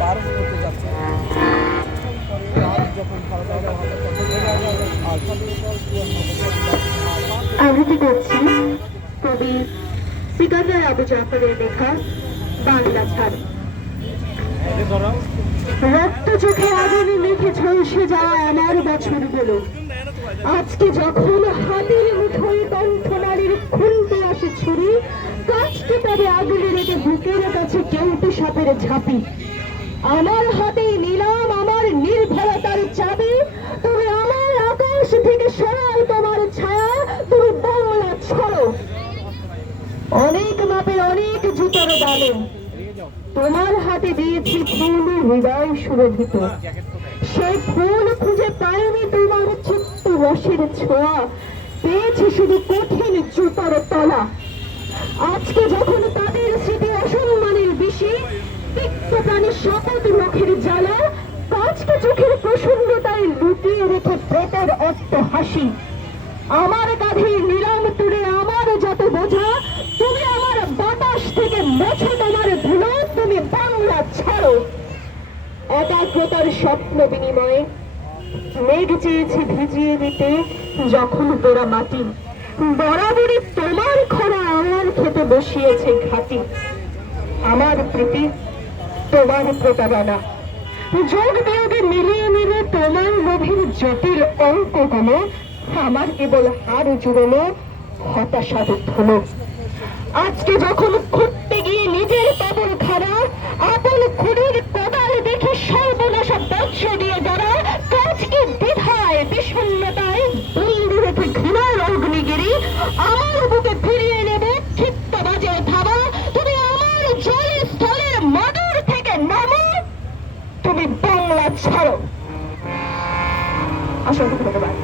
পার হতে যাচ্ছে। যখন আবৃত্তি করছি কবি সিকান্দার আবু জাফরের লেখা বাংলা ছাড়। রক্ত চোখে আগুনে মেখে ঝলসে যাওয়া আমার বছরগুলো আজকে যখন হাতের মুঠোয় কণ্ঠনালীর খুলতে আসে ছুরি, কাজকে তবে আগুনে রেখে বুকের কাছে কেউটে সাপের ঝাঁপি। আমার হাতেই নিলাম আমার নির্ভরতার চাবি। তুমি আমার আকাশ থেকে সরাও তোমার ছায়া, তুমি বাংলা ছড়ো। অনেক মাপে অনেক জুতোর দামে তোমার হাতে দিয়েছি ফুল হৃদয় সুরভিত। সেই ফুল খুঁজে পাইনি তোমার চিত্ত রসের ছোঁয়া, পেয়েছি শুধু কঠিন জুতোর তলা। আজকে যখন তাদের স্মৃতি অসম্মানের বেশি, তিক্ত প্রাণী শপথ মুখের জ্বালা, কাজকে চোখের প্রসন্নতায় লুকিয়ে রেখে পেটের অট্ট হাসি। আমার কাঁধে নিলাম তুলে আমার যত বোঝা, তুমি আমার বাতাস থেকে মোছো তোমার ধুলো, তুমি বাংলা ছাড়ো। একাগ্রতার স্বপ্ন বিনিময়ে মেঘ চেয়েছে ভিজিয়ে দিতে যখন তোরা মাটি, বরাবরই তোমার খরা আমার খেতে বসিয়েছে ঘাটি। আমার প্রীতি তোমার প্রতারণা, যোগ বিয়োগে মিলিয়ে মিলে তোমার গভীর জটিল অঙ্কগুলো আমার কেবল হার জুড়লো হতাশার ধুলো। আজকে যখন খুঁড়তে গিয়ে নিজের পাপড় খাড়া, আপন খুঁড়ির কোদাল দেখে সর্বনাশা বৎস দিয়ে যারা, কাজকে দ্বিধায় বিষণ্ণতায় বন্ধু রেখে ঘৃণার অগ্নিগিরি আমার বুকে ফিরিয়ে নেবে ক্ষিপ্ত বাজে ধাবা। তুমি আমার জলে স্থলের মধুর থেকে নামো, তুমি বাংলা ছাড়ো। অসংখ্য ধন্যবাদ।